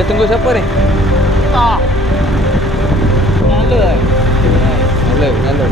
Dia tunggu siapa ni? Tak. Nyala. Nyala.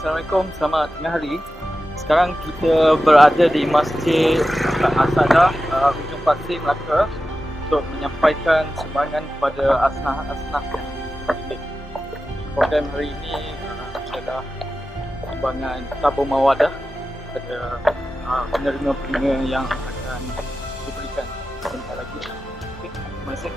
Assalamualaikum, selamat tengah hari. Sekarang kita berada di Masjid As-Sadah, Ujung Pasir, Melaka untuk menyampaikan sumbangan kepada asnaf-asnaf yang terpilih. Program hari ini adalah sumbangan tabung mawadah kepada penerima-penerima yang akan diberikan sebentar lagi. Okey, terima kasih.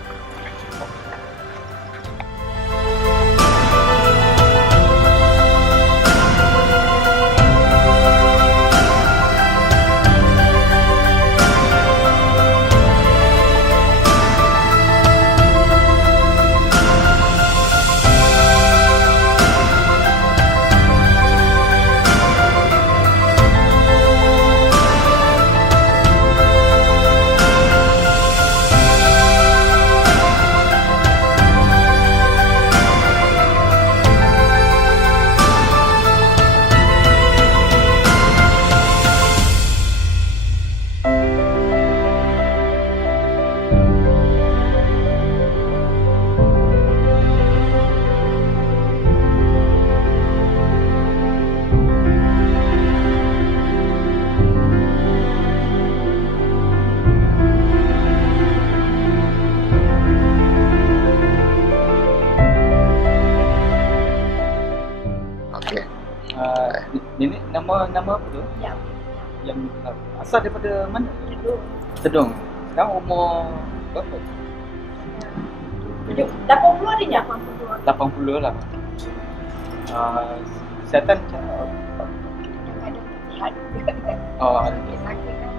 Nenek nama apa tu? Ya. Yang asal daripada mana? Tedung. Tedung. Sekarang umur berapa? 80 ada ni, 80. 80 lah. kesihatan macam mana? Kadang-kadang sihat juga kan. Oh, Sakit kan.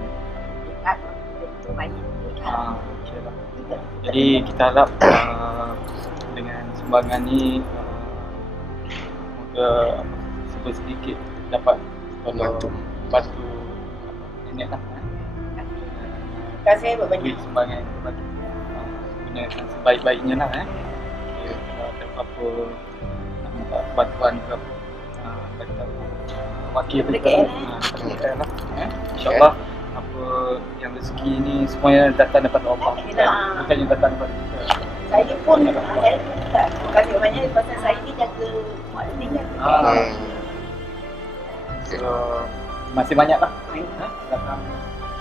Sihat betul baik. okey lah. Jadi kita harap dengan sumbangan ni semoga sedikit dapat bantu nenek lah. Terima kasih banyak. Sumbangan kepada gunakan sebaik-baiknya lah. Okay, kalau ada apa-apa nak minta bantuan ke apa, beritahu wakil kita lah. InsyaAllah apa yang rezeki ni semuanya datang daripada Allah. Bukannya datang daripada kita. Saya pun terima kasih banyak pasal saya ni jaga mak tinggal. So, masih banyak lah datang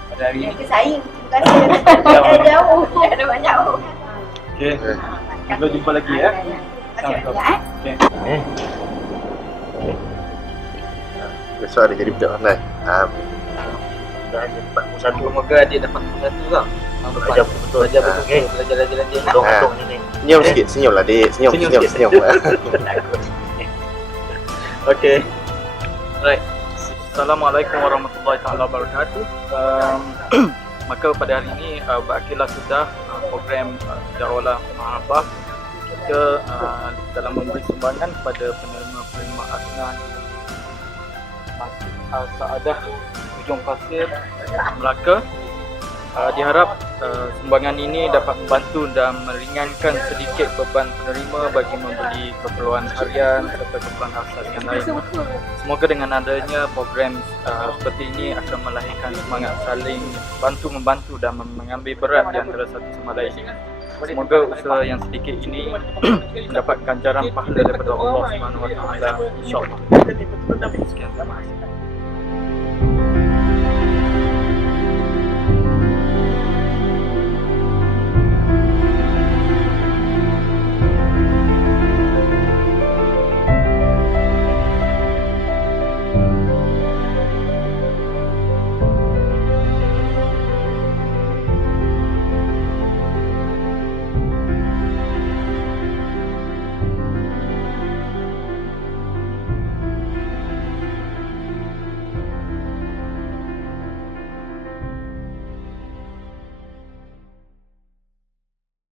pada hari ni. Jaga saya, terima kasih. Jauh, ada banyak orang. Okay, kita jumpa lagi ya. Terima kasih banyak. Okay. Besok ada jadi budak online. Dah ada 41. Semoga adik dapat satu lah. Belajar betul. Belajar rajin. Untung ni. Senyum sikit, senyum lah adik. Senyum. Okay. Right. Assalamualaikum warahmatullahi taala wabarakatuh. Maka pada hari ini berakhirlah sudah program Dakwah Mahabbah. Kita dalam memberi sumbangan kepada penerima asnah Masjid Al-Saadah Ujung Pasir, Melaka. Diharap sumbangan ini dapat membantu dan meringankan sedikit beban penerima bagi membeli keperluan harian serta keperluan asas yang lain. Semoga dengan adanya program seperti ini akan melahirkan semangat saling bantu-membantu dan mengambil berat di antara satu sama lain. Semoga usaha yang sedikit ini mendapat ganjaran pahala daripada Allah Subhanahu Wa Taala, insya-Allah. Sekian, terima kasih.